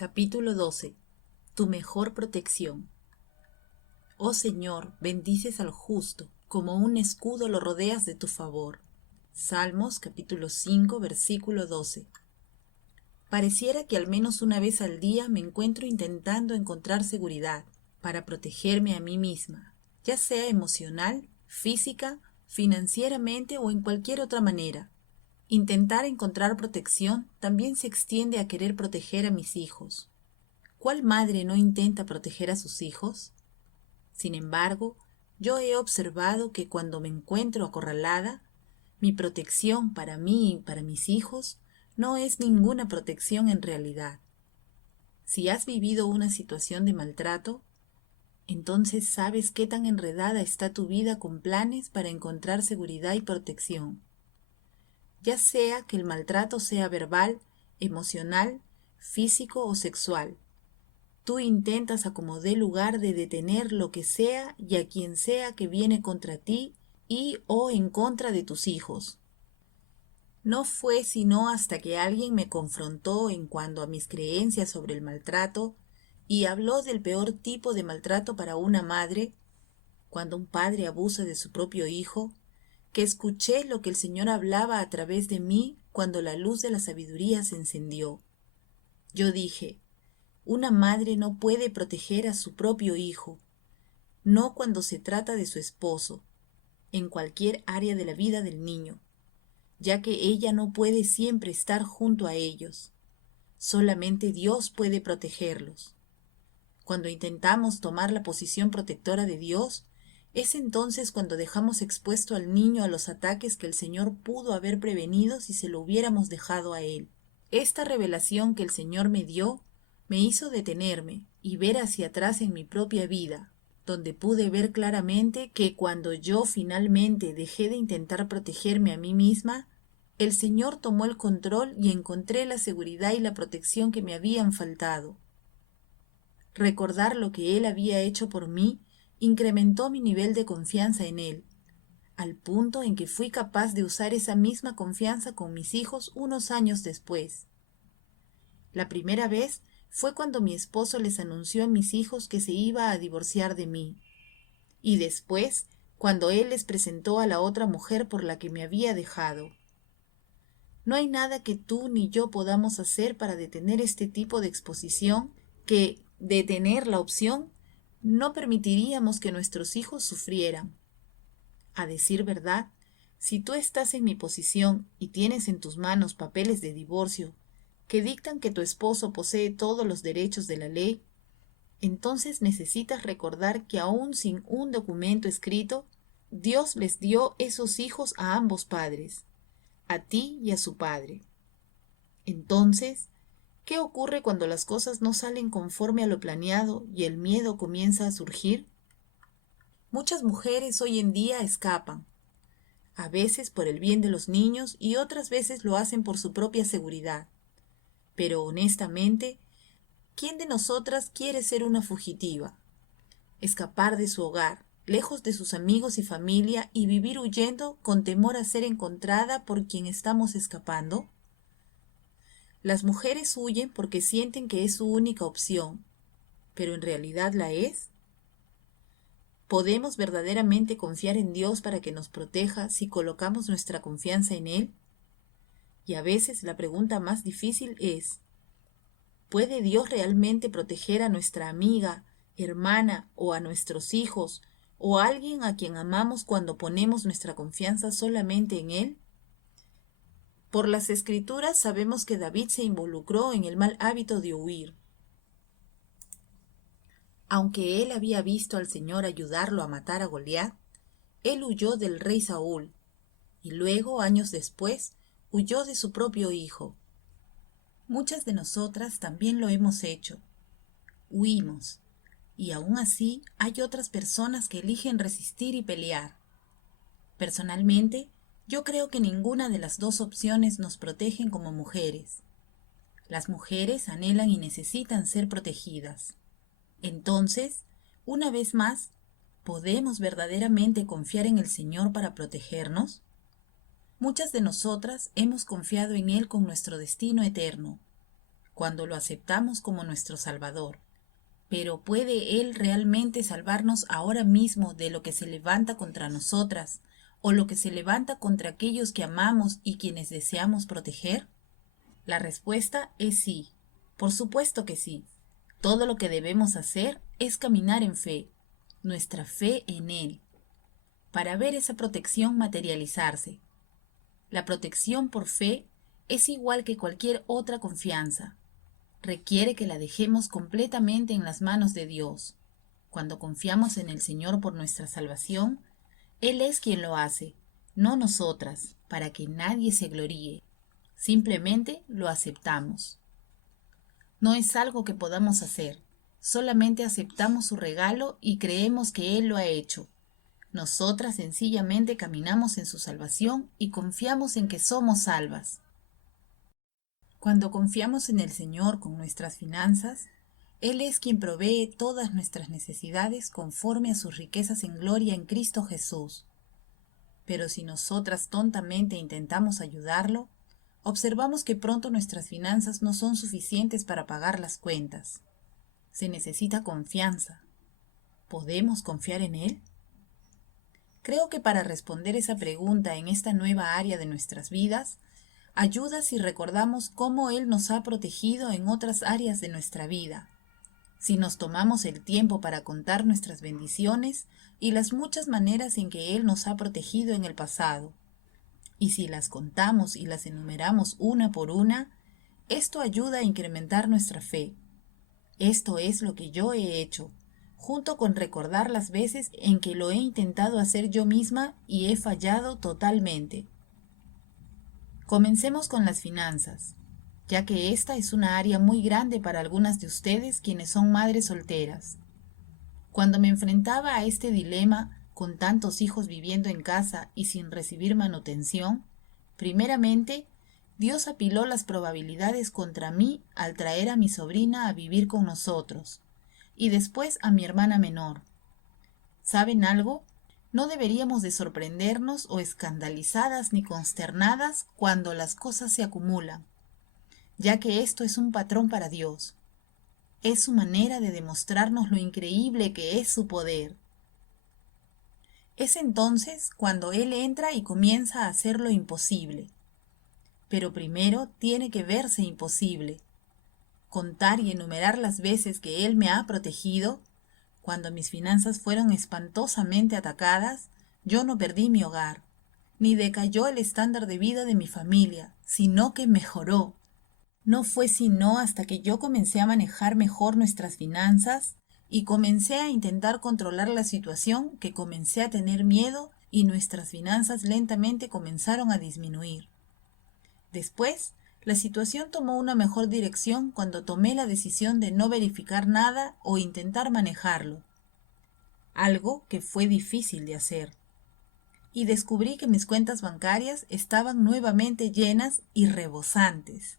Capítulo 12. Tu mejor protección. Oh Señor, bendices al justo, como un escudo lo rodeas de tu favor. Salmos capítulo 5, versículo 12. Pareciera que al menos una vez al día me encuentro intentando encontrar seguridad para protegerme a mí misma, ya sea emocional, física, financieramente o en cualquier otra manera. Intentar encontrar protección también se extiende a querer proteger a mis hijos. ¿Cuál madre no intenta proteger a sus hijos? Sin embargo, yo he observado que cuando me encuentro acorralada, mi protección para mí y para mis hijos no es ninguna protección en realidad. Si has vivido una situación de maltrato, entonces sabes qué tan enredada está tu vida con planes para encontrar seguridad y protección. Ya sea que el maltrato sea verbal, emocional, físico o sexual. Tú intentas a como dé lugar de detener lo que sea y a quien sea que viene contra ti y o en contra de tus hijos. No fue sino hasta que alguien me confrontó en cuanto a mis creencias sobre el maltrato y habló del peor tipo de maltrato para una madre, cuando un padre abusa de su propio hijo, que escuché lo que el Señor hablaba a través de mí cuando la luz de la sabiduría se encendió. Yo dije: una madre no puede proteger a su propio hijo, no cuando se trata de su esposo, en cualquier área de la vida del niño, ya que ella no puede siempre estar junto a ellos. Solamente Dios puede protegerlos. Cuando intentamos tomar la posición protectora de Dios, es entonces cuando dejamos expuesto al niño a los ataques que el Señor pudo haber prevenido si se lo hubiéramos dejado a él. Esta revelación que el Señor me dio me hizo detenerme y ver hacia atrás en mi propia vida, donde pude ver claramente que cuando yo finalmente dejé de intentar protegerme a mí misma, el Señor tomó el control y encontré la seguridad y la protección que me habían faltado. Recordar lo que Él había hecho por mí incrementó mi nivel de confianza en Él, al punto en que fui capaz de usar esa misma confianza con mis hijos unos años después. La primera vez fue cuando mi esposo les anunció a mis hijos que se iba a divorciar de mí, y después cuando él les presentó a la otra mujer por la que me había dejado. No hay nada que tú ni yo podamos hacer para detener este tipo de exposición que, de tener la opción, no permitiríamos que nuestros hijos sufrieran. A decir verdad, si tú estás en mi posición y tienes en tus manos papeles de divorcio que dictan que tu esposo posee todos los derechos de la ley, entonces necesitas recordar que aún sin un documento escrito, Dios les dio esos hijos a ambos padres, a ti y a su padre. Entonces, ¿qué ocurre cuando las cosas no salen conforme a lo planeado y el miedo comienza a surgir? Muchas mujeres hoy en día escapan, a veces por el bien de los niños y otras veces lo hacen por su propia seguridad. Pero honestamente, ¿quién de nosotras quiere ser una fugitiva? Escapar de su hogar, lejos de sus amigos y familia y vivir huyendo con temor a ser encontrada por quien estamos escapando. Las mujeres huyen porque sienten que es su única opción, pero ¿en realidad la es? ¿Podemos verdaderamente confiar en Dios para que nos proteja si colocamos nuestra confianza en Él? Y a veces la pregunta más difícil es: ¿puede Dios realmente proteger a nuestra amiga, hermana o a nuestros hijos o a alguien a quien amamos cuando ponemos nuestra confianza solamente en Él? Por las Escrituras sabemos que David se involucró en el mal hábito de huir. Aunque él había visto al Señor ayudarlo a matar a Goliat, él huyó del rey Saúl y luego, años después, huyó de su propio hijo. Muchas de nosotras también lo hemos hecho. Huimos, y aún así hay otras personas que eligen resistir y pelear. Personalmente, yo creo que ninguna de las dos opciones nos protegen como mujeres. Las mujeres anhelan y necesitan ser protegidas. Entonces, una vez más, ¿podemos verdaderamente confiar en el Señor para protegernos? Muchas de nosotras hemos confiado en Él con nuestro destino eterno. cuando lo aceptamos como nuestro Salvador. Pero ¿puede Él realmente salvarnos ahora mismo de lo que se levanta contra nosotras o lo que se levanta contra aquellos que amamos y quienes deseamos proteger? La respuesta es sí, por supuesto que sí. Todo lo que debemos hacer es caminar en fe, nuestra fe en Él, para ver esa protección materializarse. La protección por fe es igual que cualquier otra confianza. Requiere que la dejemos completamente en las manos de Dios. Cuando confiamos en el Señor por nuestra salvación, Él es quien lo hace, no nosotras, para que nadie se gloríe. Simplemente lo aceptamos. No es algo que podamos hacer, solamente aceptamos su regalo y creemos que Él lo ha hecho. Nosotras sencillamente caminamos en su salvación y confiamos en que somos salvas. Cuando confiamos en el Señor con nuestras finanzas, Él es quien provee todas nuestras necesidades conforme a sus riquezas en gloria en Cristo Jesús. Pero si nosotras tontamente intentamos ayudarlo, observamos que pronto nuestras finanzas no son suficientes para pagar las cuentas. Se necesita confianza. ¿Podemos confiar en Él? Creo que para responder esa pregunta en esta nueva área de nuestras vidas, ayuda si recordamos cómo Él nos ha protegido en otras áreas de nuestra vida. Si nos tomamos el tiempo para contar nuestras bendiciones y las muchas maneras en que Él nos ha protegido en el pasado. Y si las contamos y las enumeramos una por una, esto ayuda a incrementar nuestra fe. Esto es lo que yo he hecho, junto con recordar las veces en que lo he intentado hacer yo misma y he fallado totalmente. Comencemos con las finanzas, ya que esta es una área muy grande para algunas de ustedes quienes son madres solteras. Cuando me enfrentaba a este dilema, con tantos hijos viviendo en casa y sin recibir manutención, primeramente, Dios apiló las probabilidades contra mí al traer a mi sobrina a vivir con nosotros, y después a mi hermana menor. ¿Saben algo? No deberíamos de sorprendernos o escandalizadas ni consternadas cuando las cosas se acumulan, ya que esto es un patrón para Dios. Es su manera de demostrarnos lo increíble que es su poder. Es entonces cuando Él entra y comienza a hacer lo imposible. Pero primero tiene que verse imposible. Contar y enumerar las veces que Él me ha protegido. Cuando mis finanzas fueron espantosamente atacadas, yo no perdí mi hogar, ni decayó el estándar de vida de mi familia, sino que mejoró. No fue sino hasta que yo comencé a manejar mejor nuestras finanzas y comencé a intentar controlar la situación que comencé a tener miedo y nuestras finanzas lentamente comenzaron a disminuir. Después, la situación tomó una mejor dirección cuando tomé la decisión de no verificar nada o intentar manejarlo, algo que fue difícil de hacer. Y descubrí que mis cuentas bancarias estaban nuevamente llenas y rebosantes.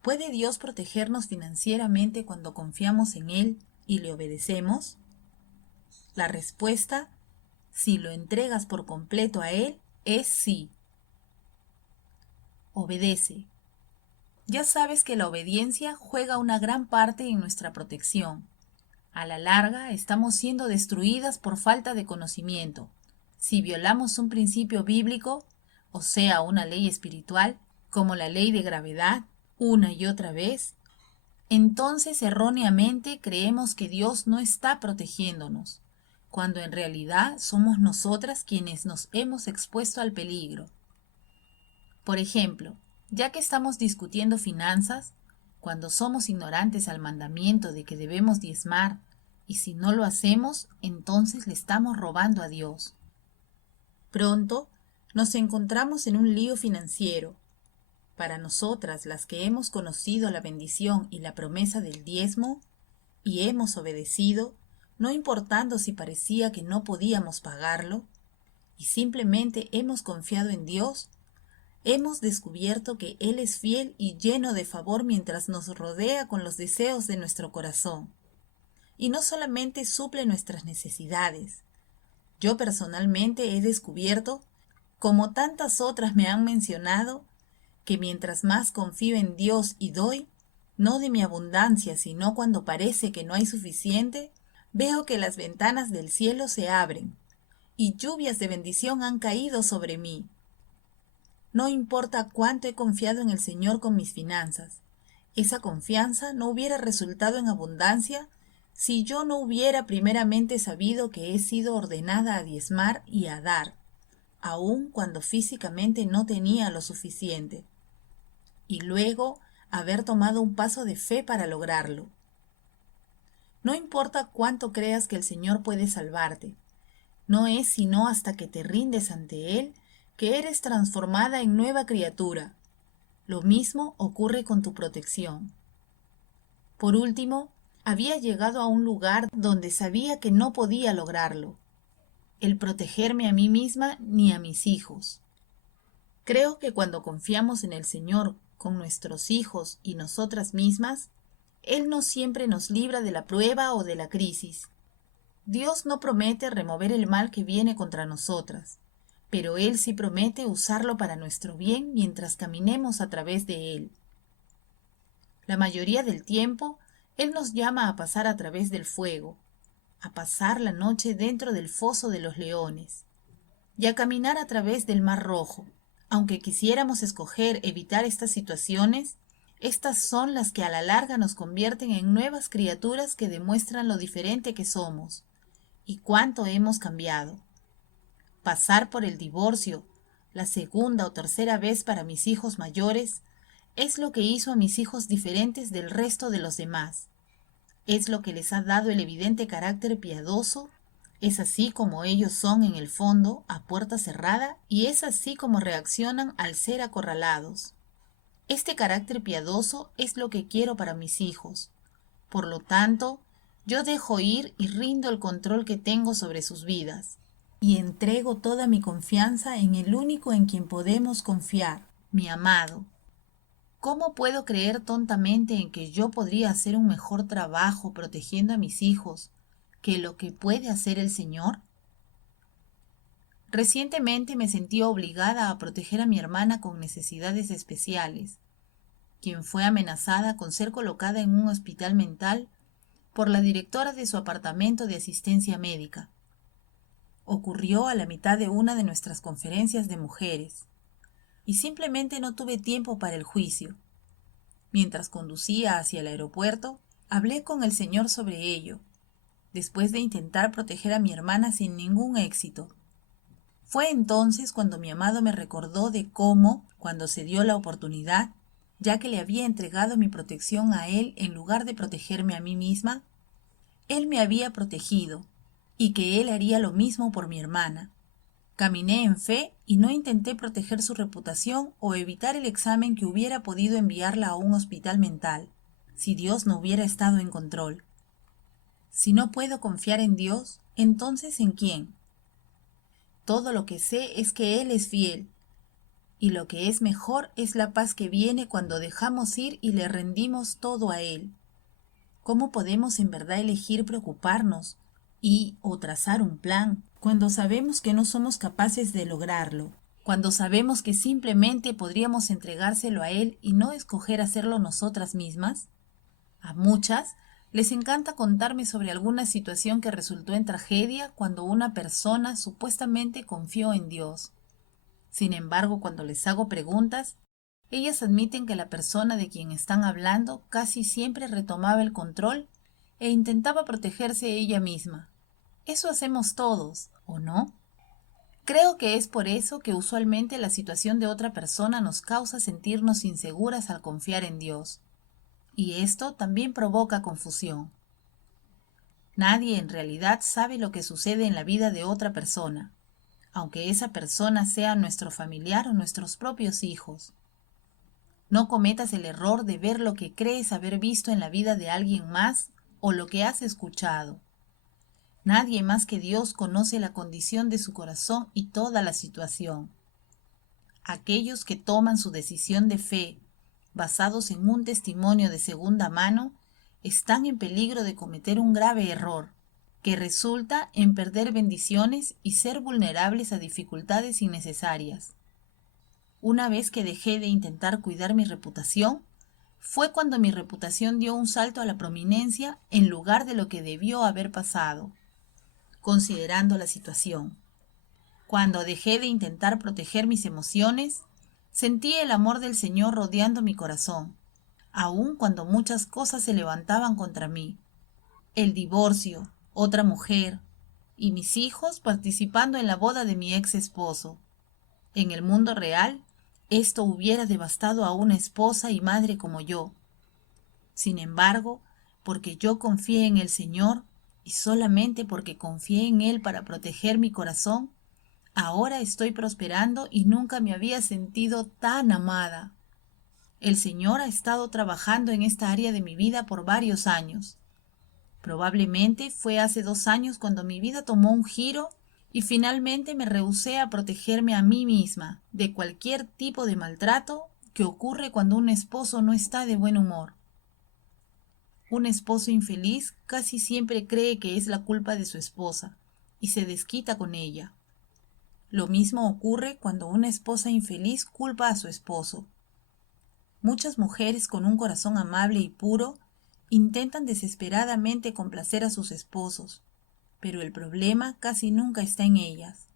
¿Puede Dios protegernos financieramente cuando confiamos en Él y le obedecemos? La respuesta, si lo entregas por completo a Él, es sí. Obedece. Ya sabes que la obediencia juega una gran parte en nuestra protección. A la larga, estamos siendo destruidas por falta de conocimiento. Si violamos un principio bíblico, o sea, una ley espiritual, como la ley de gravedad, una y otra vez, entonces erróneamente creemos que Dios no está protegiéndonos, cuando en realidad somos nosotras quienes nos hemos expuesto al peligro. Por ejemplo, ya que estamos discutiendo finanzas, cuando somos ignorantes al mandamiento de que debemos diezmar, y si no lo hacemos, entonces le estamos robando a Dios. Pronto nos encontramos en un lío financiero. Para nosotras, las que hemos conocido la bendición y la promesa del diezmo, y hemos obedecido, no importando si parecía que no podíamos pagarlo, y simplemente hemos confiado en Dios, hemos descubierto que Él es fiel y lleno de favor mientras nos rodea con los deseos de nuestro corazón. Y no solamente suple nuestras necesidades. Yo personalmente he descubierto, como tantas otras me han mencionado, que mientras más confío en Dios y doy, no de mi abundancia, sino cuando parece que no hay suficiente, veo que las ventanas del cielo se abren y lluvias de bendición han caído sobre mí. No importa cuánto he confiado en el Señor con mis finanzas, esa confianza no hubiera resultado en abundancia si yo no hubiera primeramente sabido que he sido ordenada a diezmar y a dar, aun cuando físicamente no tenía lo suficiente, y luego haber tomado un paso de fe para lograrlo. No importa cuánto creas que el Señor puede salvarte, no es sino hasta que te rindes ante Él que eres transformada en nueva criatura. Lo mismo ocurre con tu protección. Por último, había llegado a un lugar donde sabía que no podía lograrlo, el protegerme a mí misma ni a mis hijos. Creo que cuando confiamos en el Señor con nuestros hijos y nosotras mismas, Él no siempre nos libra de la prueba o de la crisis. Dios no promete remover el mal que viene contra nosotras, pero Él sí promete usarlo para nuestro bien mientras caminemos a través de Él. La mayoría del tiempo, Él nos llama a pasar a través del fuego, a pasar la noche dentro del foso de los leones, y a caminar a través del mar rojo. Aunque quisiéramos escoger evitar estas situaciones, estas son las que a la larga nos convierten en nuevas criaturas que demuestran lo diferente que somos y cuánto hemos cambiado. Pasar por el divorcio, la segunda o tercera vez para mis hijos mayores, es lo que hizo a mis hijos diferentes del resto de los demás. Es lo que les ha dado el evidente carácter piadoso. Es así como ellos son en el fondo, a puerta cerrada, y es así como reaccionan al ser acorralados. Este carácter piadoso es lo que quiero para mis hijos. Por lo tanto, yo dejo ir y rindo el control que tengo sobre sus vidas, y entrego toda mi confianza en el único en quien podemos confiar, mi amado. ¿Cómo puedo creer tontamente en que yo podría hacer un mejor trabajo protegiendo a mis hijos que lo que puede hacer el Señor? Recientemente me sentí obligada a proteger a mi hermana con necesidades especiales, quien fue amenazada con ser colocada en un hospital mental por la directora de su apartamento de asistencia médica. Ocurrió a la mitad de una de nuestras conferencias de mujeres, y simplemente no tuve tiempo para el juicio. Mientras conducía hacia el aeropuerto, hablé con el Señor sobre ello, después de intentar proteger a mi hermana sin ningún éxito. Fue entonces cuando mi amado me recordó de cómo, cuando se dio la oportunidad, ya que le había entregado mi protección a él en lugar de protegerme a mí misma, él me había protegido, y que él haría lo mismo por mi hermana. Caminé en fe y no intenté proteger su reputación o evitar el examen que hubiera podido enviarla a un hospital mental, si Dios no hubiera estado en control. Si no puedo confiar en Dios, ¿entonces en quién? Todo lo que sé es que Él es fiel, y lo que es mejor es la paz que viene cuando dejamos ir y le rendimos todo a Él. ¿Cómo podemos en verdad elegir preocuparnos o trazar un plan cuando sabemos que no somos capaces de lograrlo? Cuando sabemos que simplemente podríamos entregárselo a Él y no escoger hacerlo nosotras mismas. A muchas les encanta contarme sobre alguna situación que resultó en tragedia cuando una persona supuestamente confió en Dios. Sin embargo, cuando les hago preguntas, ellas admiten que la persona de quien están hablando casi siempre retomaba el control e intentaba protegerse ella misma. Eso hacemos todos, ¿o no? Creo que es por eso que usualmente la situación de otra persona nos causa sentirnos inseguras al confiar en Dios. Y esto también provoca confusión. Nadie en realidad sabe lo que sucede en la vida de otra persona, aunque esa persona sea nuestro familiar o nuestros propios hijos. No cometas el error de ver lo que crees haber visto en la vida de alguien más o lo que has escuchado. Nadie más que Dios conoce la condición de su corazón y toda la situación. Aquellos que toman su decisión de fe basados en un testimonio de segunda mano están en peligro de cometer un grave error, que resulta en perder bendiciones y ser vulnerables a dificultades innecesarias. Una vez que dejé de intentar cuidar mi reputación, fue cuando mi reputación dio un salto a la prominencia en lugar de lo que debió haber pasado, considerando la situación. Cuando dejé de intentar proteger mis emociones, sentí el amor del Señor rodeando mi corazón, aun cuando muchas cosas se levantaban contra mí. El divorcio, otra mujer, y mis hijos participando en la boda de mi ex esposo. En el mundo real, esto hubiera devastado a una esposa y madre como yo. Sin embargo, porque yo confié en el Señor y solamente porque confié en Él para proteger mi corazón, ahora estoy prosperando y nunca me había sentido tan amada. El Señor ha estado trabajando en esta área de mi vida por varios años. Probablemente fue hace 2 años cuando mi vida tomó un giro y finalmente me rehusé a protegerme a mí misma de cualquier tipo de maltrato que ocurre cuando un esposo no está de buen humor. Un esposo infeliz casi siempre cree que es la culpa de su esposa y se desquita con ella. Lo mismo ocurre cuando una esposa infeliz culpa a su esposo. Muchas mujeres con un corazón amable y puro intentan desesperadamente complacer a sus esposos, pero el problema casi nunca está en ellas.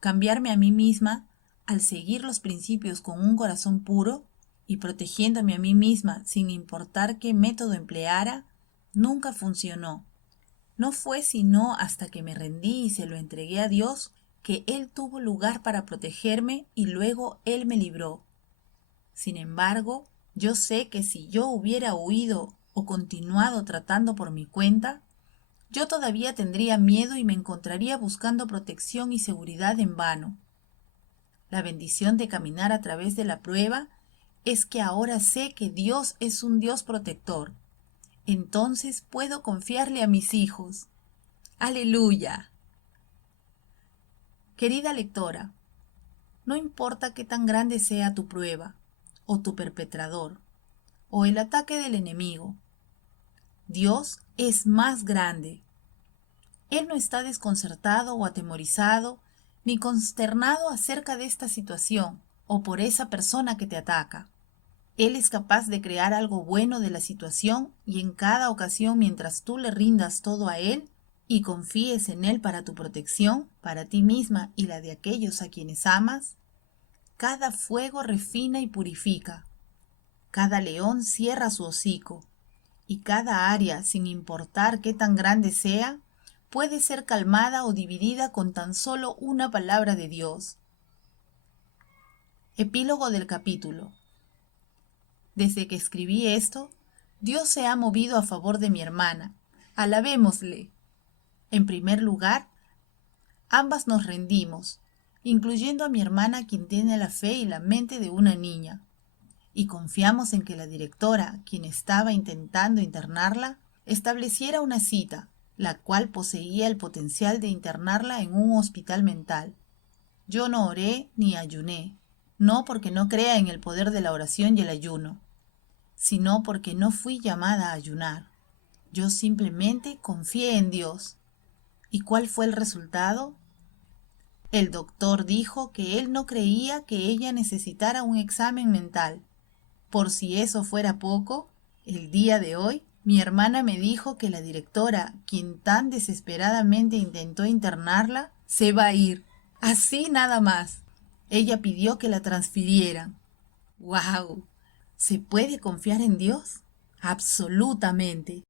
Cambiarme a mí misma, al seguir los principios con un corazón puro y protegiéndome a mí misma sin importar qué método empleara, nunca funcionó. No fue sino hasta que me rendí y se lo entregué a Dios que Él tuvo lugar para protegerme y luego Él me libró. Sin embargo, yo sé que si yo hubiera huido o continuado tratando por mi cuenta, yo todavía tendría miedo y me encontraría buscando protección y seguridad en vano. La bendición de caminar a través de la prueba es que ahora sé que Dios es un Dios protector. Entonces puedo confiarle a mis hijos. ¡Aleluya! Querida lectora, no importa qué tan grande sea tu prueba, o tu perpetrador, o el ataque del enemigo, Dios es más grande. Él no está desconcertado o atemorizado, ni consternado acerca de esta situación o por esa persona que te ataca. Él es capaz de crear algo bueno de la situación y en cada ocasión mientras tú le rindas todo a Él y confíes en Él para tu protección, para ti misma y la de aquellos a quienes amas, cada fuego refina y purifica, cada león cierra su hocico y cada área, sin importar qué tan grande sea, puede ser calmada o dividida con tan solo una palabra de Dios. Epílogo del capítulo. Desde que escribí esto, Dios se ha movido a favor de mi hermana. Alabémosle. En primer lugar, ambas nos rendimos, incluyendo a mi hermana quien tiene la fe y la mente de una niña, y confiamos en que la directora, quien estaba intentando internarla, estableciera una cita, la cual poseía el potencial de internarla en un hospital mental. Yo no oré ni ayuné, no porque no crea en el poder de la oración y el ayuno, sino porque no fui llamada a ayunar. Yo simplemente confié en Dios. ¿Y cuál fue el resultado? El doctor dijo que él no creía que ella necesitara un examen mental. Por si eso fuera poco, el día de hoy, mi hermana me dijo que la directora, quien tan desesperadamente intentó internarla, se va a ir. Así nada más. Ella pidió que la transfirieran. ¡Guau! ¿Se puede confiar en Dios? Absolutamente.